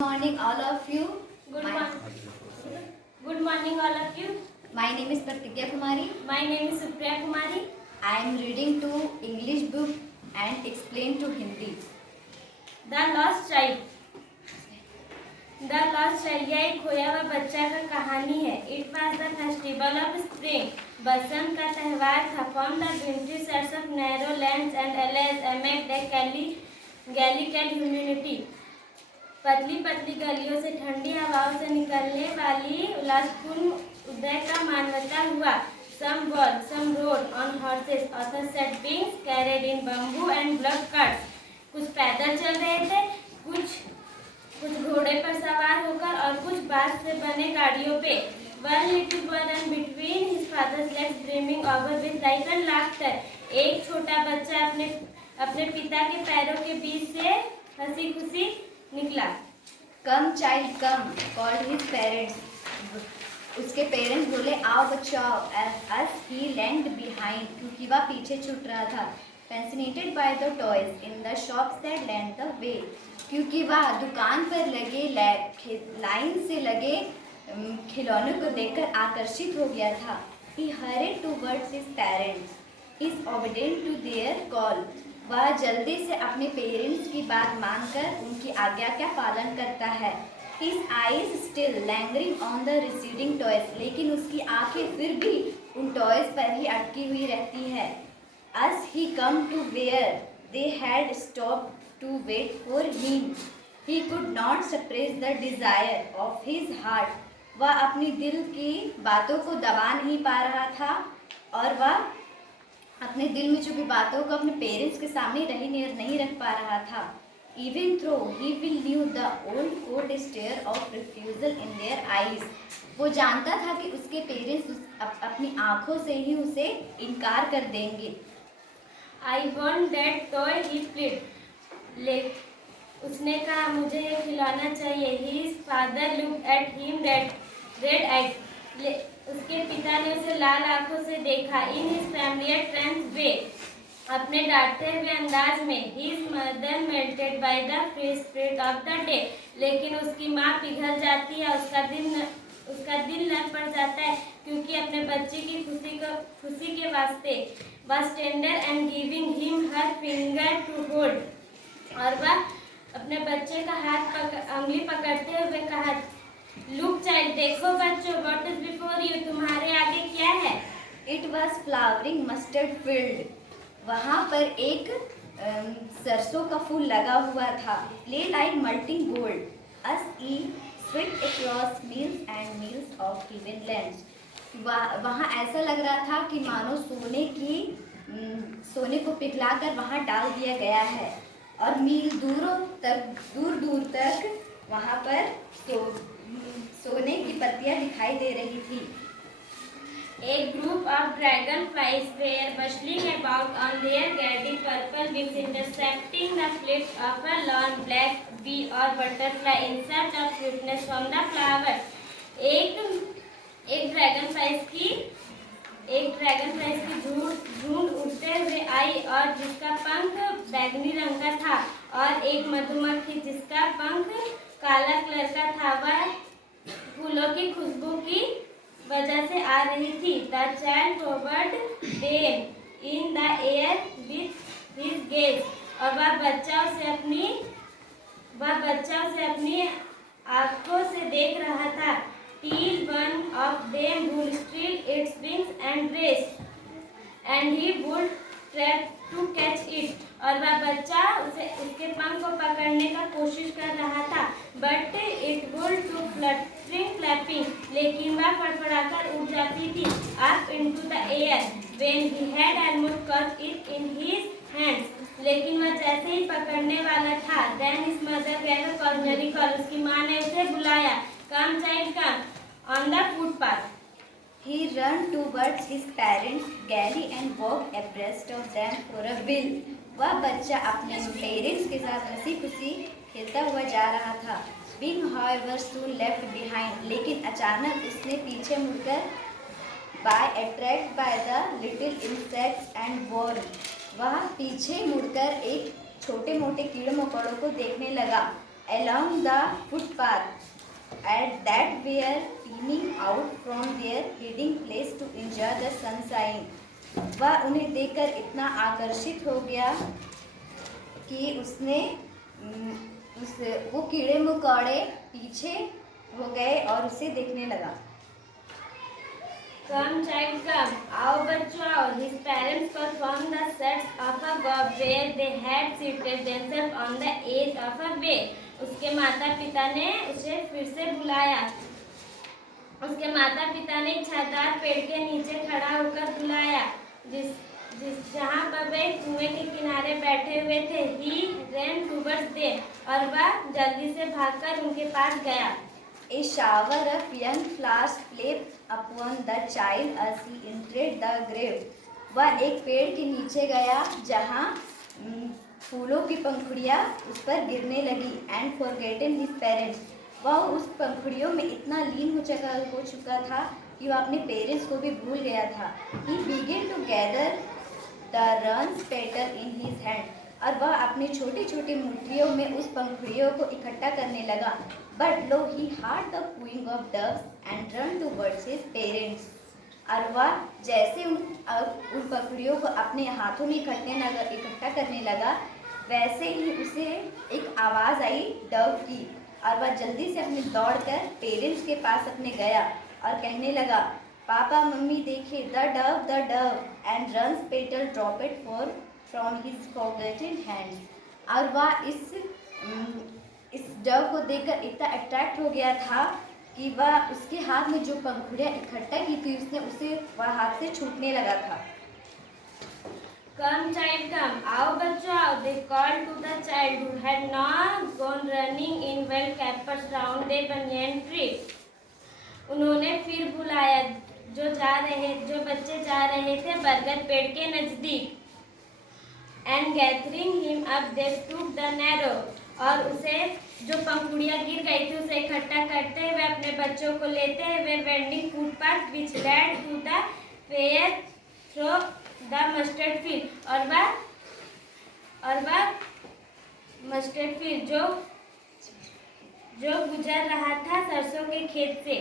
Morning, all of you. Good My, morning. Good morning, all of you. my name is Pratigya Kumari. My name is Supriya Kumari. I am reading to English book and explain to Hindi. The Lost Child. The Lost Child यह एक खोया हुआ बच्चा का कहानी है. It was the festival of spring. बसंत का त्यौहार था. From the wintry shades of narrow lands and alleys amid the Gallican humanity. पतली पतली गलियों से ठंडी हवाओं से निकलने वाली उल्लासपूर्ण उदय का मानवता हुआ. Some walked, some rode on horses, others sat beings carried in bamboo and block carts. कुछ पैदल चल रहे थे, कुछ घोड़े पर सवार होकर और कुछ बांस से बने गाड़ियों पे. One little boy ran between his father's legs, brimming over with light and laughter. एक छोटा बच्चा अपने पिता के पैरों के बीच से हंसी खुशी निकला. Come child, come, called his parents. उसके पेरेंट्स बोले आओ बच्चाओ. As he lagged behind, क्योंकि वह पीछे छूट रहा था. Fascinated by the toys in the shops that lined the way, क्योंकि वह दुकान पर लगे लाइन से लगे खिलौनों को देखकर आकर्षित हो गया था. He hurried towards his parents. He is obedient to their call. वह जल्दी से अपने पेरेंट्स की बात मानकर उनकी आज्ञा का पालन करता है. His eyes still lingering on the receding toys, लेकिन उसकी आंखें फिर भी उन टॉयज पर ही अटकी हुई रहती है. As he come to where they had stopped to wait for him, he could not suppress the desire of his heart. वह अपनी दिल की बातों को दबा नहीं पा रहा था और वह अपने दिल में छुपी बातों को अपने पेरेंट्स के सामने नहीं रख पा रहा था. Even though he knew the old cold stare of refusal in their eyes, वो जानता था कि उसके पेरेंट्स अपनी आंखों से ही उसे इनकार कर देंगे. I want that toy, he pleaded. उसने कहा मुझे ये खिलौना चाहिए. His father looked at him red-eyed. उसके पिता ने उसे लाल आंखों से देखा. In his familiar tense way, अपने डांटते हुए अंदाज में. His mother melted by the free spirit of the day. लेकिन उसकी माँ पिघल जाती है, उसका दिल नम पड़ जाता है क्योंकि अपने बच्चे की खुशी के वास्ते. Was tender and giving him her finger to hold. और वह अपने बच्चे का अंगुली पकड़ते हुए कहा, Look child, देखो बच्चों, what is before you, तुम्हारे आगे क्या है. It was flowering mustard field. वहाँ पर एक सरसों का फूल लगा हुआ था. Play like melting gold, as he swept across mills and mills of heaven lands. वहाँ ऐसा लग रहा था कि मानो सोने को पिघलाकर वहाँ डाल दिया गया है और मील दूर दूर तक वहाँ पर सोने की पत्तियाँ दिखाई दे रही थी. A group of dragonflies were bustling about on their gaudy purple wings, intercepting the flights of a lone black bee or butterfly in search of sweetness from the flower. एक ड्रैगनफ्लाइज की झुंड उड़ते हुए आई और जिसका पंख बैंगनी रंग का था और एक मधुमक्खी जिसका पंख काला कलर का था. वह फूलों की खुशबू की वजह से आ रही थी. The child covered them in the air with his gaze. और वह बच्चा उसे अपनी आँखों से देख रहा था. Till one of them would stretch its wings and race, and he would try to catch it. और वह बच्चा उसके पंख को पकड़ने का कोशिश कर रहा था. But it would to flapping, लेकिन वह फड़फड़ाकर उड़ जाती थी up into the air. When he had almost caught it in his hands, लेकिन वह जैसे ही पकड़ने वाला था, then his mother gave a cautionary call. उसकी माँ ने उसे बुलाया. Come child, come on the footpath. He ran towards his parents gaily and walked abreast of them for a while. वह बच्चा अपने पेरेंट्स के साथ हंसी खुशी खेलता हुआ जा रहा था. Being however soon left behind, लेकिन अचानक उसने पीछे मुड़कर attracted by the little insects and worms, वह पीछे मुड़कर एक छोटे मोटे कीड़े मकोड़ों को देखने लगा. along the footpath at that were peeping out from their hiding place to enjoy the sunshine. वह उन्हें देखकर इतना आकर्षित हो गया कि उसने वो कीड़े मकोड़े पीछे हो गए और उसे देखने लगा. Come child come, आओ बच्चों आओ. His parents performed the sets of a gob where they had seated themselves on the edge of a way. उसके माता पिता ने उसे फिर से बुलाया. उसके माता पिता ने छातार पेड़ के नीचे खड़ा होकर बुलाया जिस जहाँ पर वे कुएं के किनारे बैठे हुए थे. He ran towards them और वह जल्दी से भागकर उनके पास गया. A shower of young flowers played upon the child as he entered the grave. वह एक पेड़ के नीचे गया जहाँ फूलों की पंखुड़ियाँ उस पर गिरने लगी. And forgotten his parents. वह उस पंखुड़ियों में इतना लीन हो चुका था कि वह अपने पेरेंट्स को भी भूल गया था. He began to gather the rose petal in his hand. और वह अपनी छोटी छोटी मुट्ठियों में उस पंखुड़ियों को इकट्ठा करने लगा. But lo, he heard the cooing of doves and ran towards his parents. और वह जैसे उन पंखुड़ियों को अपने हाथों में इकट्ठा करने लगा वैसे ही उसे एक आवाज़ आई डव की और वह जल्दी से अपने दौड़कर पेरेंट्स के पास अपने गया और कहने लगा, पापा मम्मी देखे, the dove and runs petal dropped for from his forgotten hands. और वह इस डव को देखकर इतना अट्रैक्ट हो गया था कि वह उसके हाथ में जो पंखुड़ियाँ इकट्ठा की थी उसे वह हाथ से छूटने लगा था. Come child come, आओ बच्चों आओ. They called to the child who had now gone running in well campers round a banyan tree. उन्होंने फिर बुलाया जो बच्चे जा रहे थे बरगद पेड़ के नजदीक. And gathering him up they took the narrow. और उसे जो पंखुड़ियाँ गिर गई थी उसे इकट्ठा करते हुए अपने बच्चों को लेते हुए winding footpath which led to the fair through the mustard field. और वह मस्टर्ड फील्ड जो गुजर रहा था सरसों के खेत से.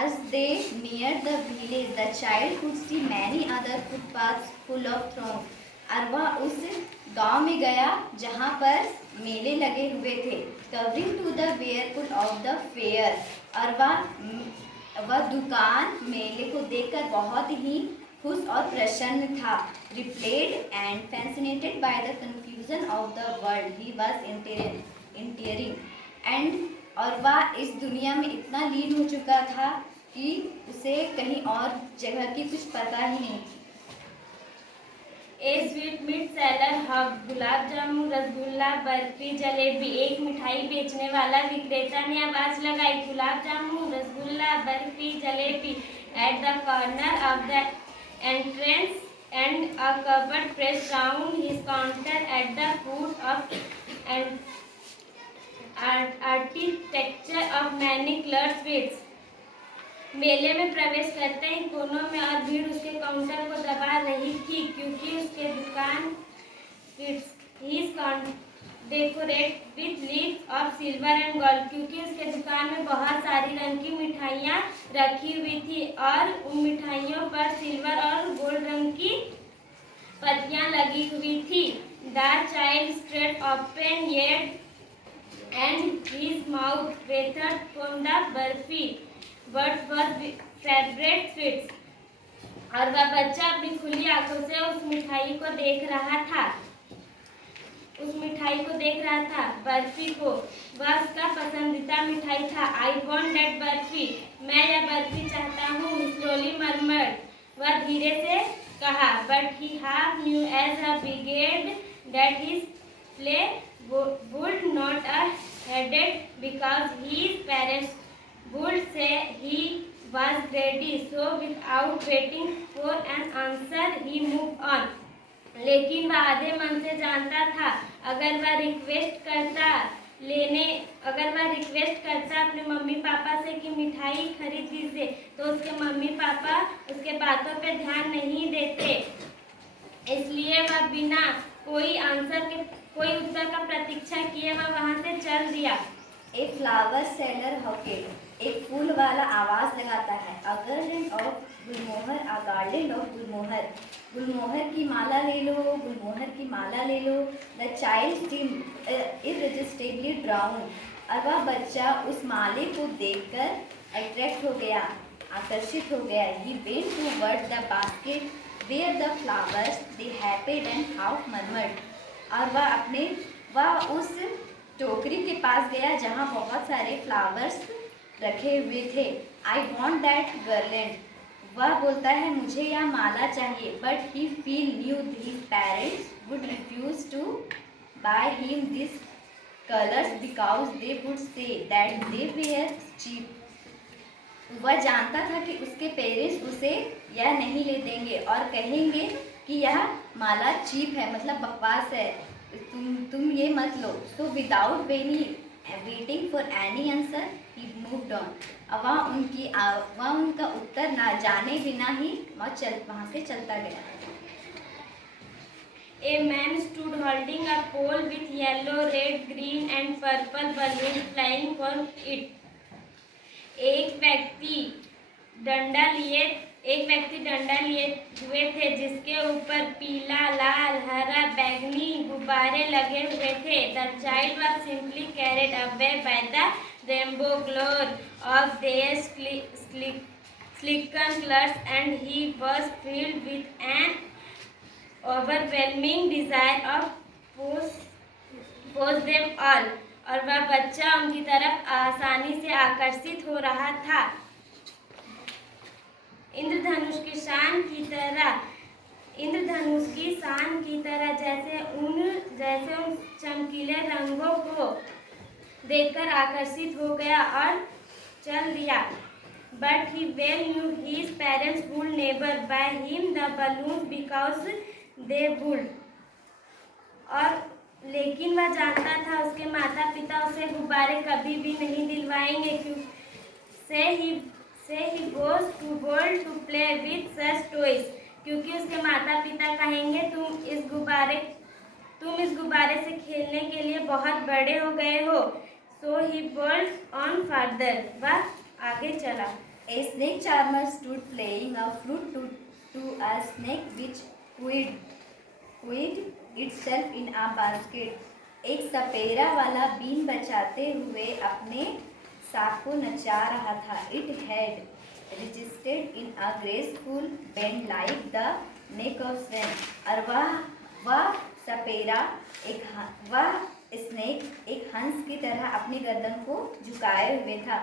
As they neared the village, the child could see many other footpaths full of thorns. और वह उस गांव में गया जहाँ पर मेले लगे हुए थे. Covering to the whirlpool of the fair. और वह दुकान मेले को देखकर बहुत ही खुश और प्रसन्न था. Replayed and fascinated by the confusion of the world, he was entering. And और वह इस दुनिया में इतना लीन हो चुका था कि उसे कहीं और जगह की कुछ पता ही नहीं थी. A sweetmeat seller hub, gulab jamun, rasgulla, barfi, jalebi. एक मिठाई बेचने वाला विक्रेता ने आवाज लगाई, gulab jamun, rasgulla, barfi, jalebi. At the corner of the entrance and a cupboard pressed round his counter at the foot of an architecture of many colored sweets. मेले में प्रवेश करते ही कोनों में और भीड़ उसके काउंटर को दबा रही थी क्योंकि उसके दुकान decorate with leaves of silver and gold. क्योंकि उसके दुकान में बहुत सारी रंग की मिठाइयाँ रखी हुई थी और उन मिठाइयों पर सिल्वर और गोल्ड रंग की पत्तियाँ लगी हुई थी. The child straight open yet and his mouth watered from the barfi What was favorite sweets? और वह बच्चा अपनी खुली आंखों से उस मिठाई को देख रहा था. बर्फी को वह उसका पसंदीदा मिठाई था. I want that barfi. मैं यह बर्फी चाहता हूँ. Slowly murmured. वह धीरे से कहा. But he half knew as a brigade that his play would not have ended because his parents would say he was ready. So without waiting for an answer he moved on. लेकिन वह आधे मन से जानता था अगर वह request करता अपने मम्मी पापा से कि मिठाई खरीद दीजिए तो उसके मम्मी पापा उसके बातों पे ध्यान नहीं देते. इसलिए वह बिना कोई आंसर के कोई उत्तर का प्रतीक्षा किए वह वहां से चल दिया। ए फ्लावर सेलर हॉकेड, एक फूल वाला आवाज लगाता है। A garland of gulmohar, a garland of gulmohar, गुलमोहर की माला ले लो, गुलमोहर की माला ले लो। The child seemed irresistibly drawn, और वह बच्चा उस माले को देखकर अट्रैक्ट हो गया, आकर्षित हो गया। He went toward the basket where the flowers they happed and half murmured, और वह उस टोकरी के पास गया जहाँ बहुत सारे फ्लावर्स रखे हुए थे। आई वॉन्ट दैट गर्लैंड, वह बोलता है मुझे यह माला चाहिए। But he feel knew his parents would refuse to buy him this colours because they would say that they were cheap, वह जानता था कि उसके पेरेंट्स उसे यह नहीं ले देंगे और कहेंगे कि यह माला चीप है, मतलब बकवास है, तुम ये मत लो। So without waiting for any answer he moved on, वह उनका उत्तर ना जाने बिना ही वहाँ से चलता गया। A man stood holding a pole with yellow, red, green and purple balloons flying from it. एक व्यक्ति डंडा लिए हुए थे जिसके ऊपर पीला, लाल, हरा, बैंगनी गुब्बारे लगे हुए थे। The child was simply carried away by the rainbow glow of their silken colors, and he was filled with an overwhelming desire of possess them all, और वह बच्चा उनकी तरफ आसानी से आकर्षित हो रहा था। इंद्रधनुष की शान की तरह जैसे उन चमकीले रंगों को देखकर आकर्षित हो गया और चल दिया। But he well knew his parents would never buy him the balloons because they would, और लेकिन वह जानता था उसके माता पिता उसे गुब्बारे कभी भी नहीं दिलवाएंगे। Say he goes too bold to play with such toys, क्योंकि उसके माता पिता कहेंगे तुम इस गुब्बारे से खेलने के लिए बहुत बड़े हो गए हो। So he bolted on further, वह आगे चला। A snake charmer stood playing a flute to a snake which hid itself in a basket. एक सपेरा वाला बीन बजाते हुए अपने सांप को नचा रहा था। It had registered in a graceful bend like the neck of swan, और वह सपेरा वह स्नेक एक हंस की तरह अपनी गर्दन को झुकाए हुए था।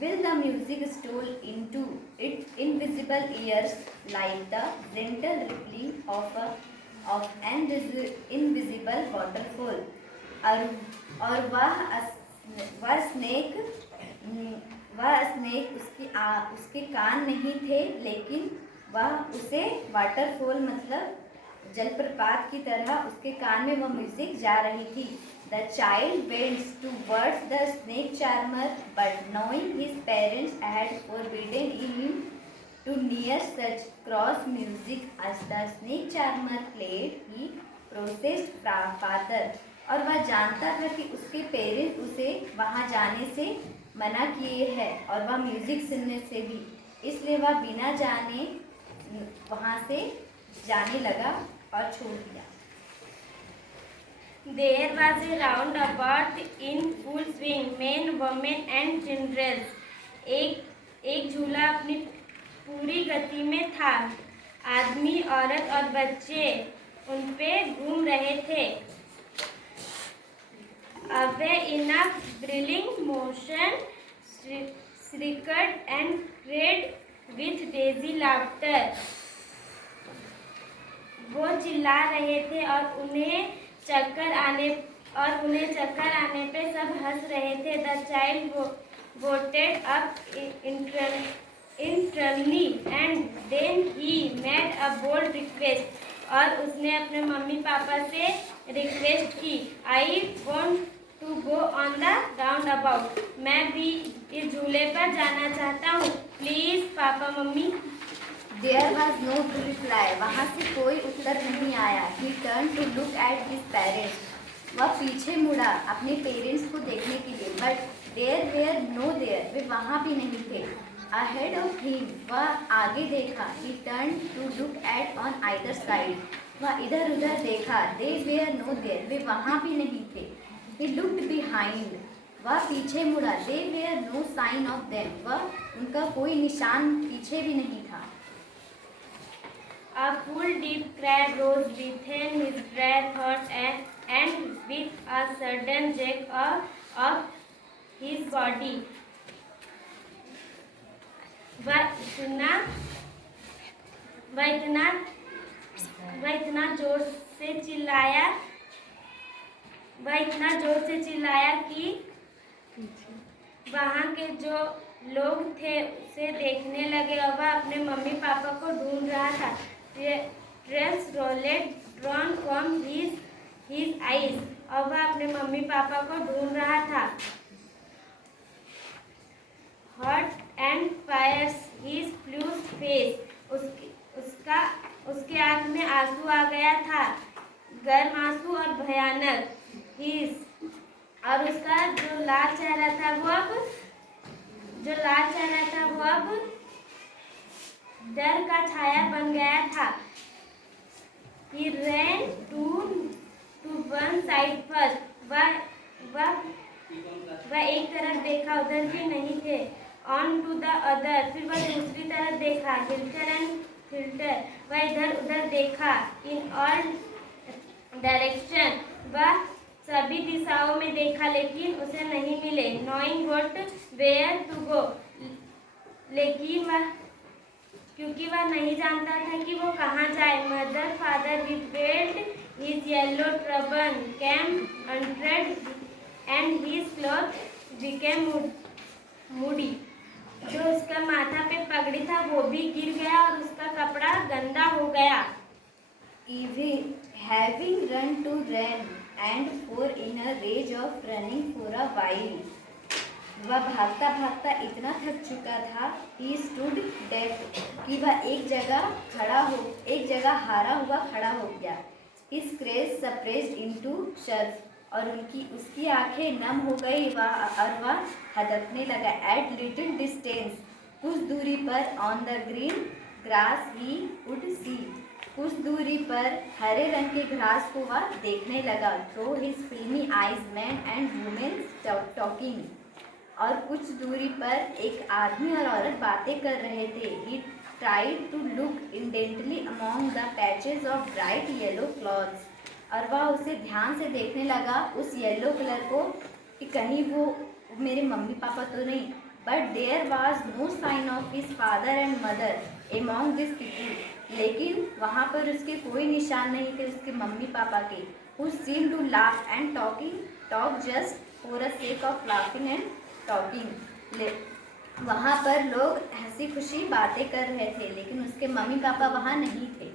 Will the music stole into its invisible ears like the gentle rippling of an invisible waterfall, और वह स्नेक उसके कान नहीं थे, लेकिन वह उसे वाटरफॉल मतलब जलप्रपात की तरह उसके कान में वह म्यूजिक जा रही थी। The child went towards the snake charmer, but knowing his parents had forbidden him to near such cross music as the snake charmer played, he protested farther, और वह जानता था कि उसके पेरेंट्स उसे वहाँ जाने से मना किए हैं और वह म्यूजिक सुनने से भी, इसलिए वह बिना जाने वहाँ से जाने लगा और छोड़ दिया। There was a roundabout in full swing, men, women and children. एक झूला अपनी पूरी गति में था। आदमी, औरत और बच्चे उन पे घूम रहे थे। Away in a thrilling motion, shrieked and cried with dizzy laughter. वो चिल्ला रहे थे और उन्हें चक्कर आने पे सब हंस रहे थे। The child voted up internally and then he made a bold request, और उसने अपने मम्मी पापा से रिक्वेस्ट की। I want to go on the roundabout, मैं भी इस झूले पर जाना चाहता हूँ, please papa mummy. There was no reply, वहाँ से कोई उत्तर नहीं आया। He turned to look at his parents, वह पीछे मुड़ा अपने पेरेंट्स को देखने के लिए, but there were no there, वे वहाँ भी नहीं थे। अहेड ऑफ हिम, वह आगे देखा। He turn to look at on either side, वह इधर उधर देखा। दे वेयर नो देयर, वे वहाँ भी नहीं थे। ही लुक्ड बिहाइंड, वह पीछे मुड़ा। They were no sign of them, वह उनका कोई निशान पीछे भी नहीं था। A full deep cry rose within his dry thought, and with a sudden jerk of his body, वह इतना जोर से चिल्लाया कि वहाँ के जो लोग थे उसे देखने लगे और वह अपने मम्मी पापा को ढूंढ रहा था। Tears rolled down from his eyes, और वह अपने मम्मी पापा को ढूंढ रहा था। Hot and fires his flushed face, उसके आँख में आंसू आ गया था, गर्म आंसू और भयानक। और उसका जो लाल चेहरा था वो अब डर का छाया बन गया था। He ran to one side first, वह एक तरफ देखा, उधर भी नहीं थे। On to the other, फिर वह दूसरी तरफ देखा। Hilter and filter, वह इधर उधर देखा। In all direction, वह सभी दिशाओं में देखा लेकिन उसे नहीं मिले। Knowing what where to go, क्योंकि वह नहीं जानता था कि वो कहाँ जाए। Mother, father revealed his yellow turban came undressed and his clothes became muddy, जो उसका माथा पे पगड़ी था वो भी गिर गया और उसका कपड़ा गंदा हो गया। Having run to ran and for in a rage of running for a while, वह भागता भागता इतना थक चुका था। He stood deaf, कि वह एक जगह हारा हुआ खड़ा हो गया। His gaze suppressed into shudder, और उसकी आंखें नम हो गई और वह हदकने लगा। At little distance, कुछ दूरी पर on the green grass he could see, कुछ दूरी पर हरे रंग के घास को वह देखने लगा। Through his filmy eyes men and women talking, और कुछ दूरी पर एक आदमी और औरत बातें कर रहे थे। He tried to look intently among the patches of bright yellow cloths, और वह उसे ध्यान से देखने लगा उस येलो कलर को कि कहीं वो मेरे मम्मी पापा तो नहीं। But there was no sign of his father and mother among these people, लेकिन वहाँ पर उसके कोई निशान नहीं थे उसके मम्मी पापा के। Who seemed to laugh and talk just for the sake of laughing and talking, वहाँ पर लोग हंसी खुशी बातें कर रहे थे लेकिन उसके मम्मी पापा वहाँ नहीं थे।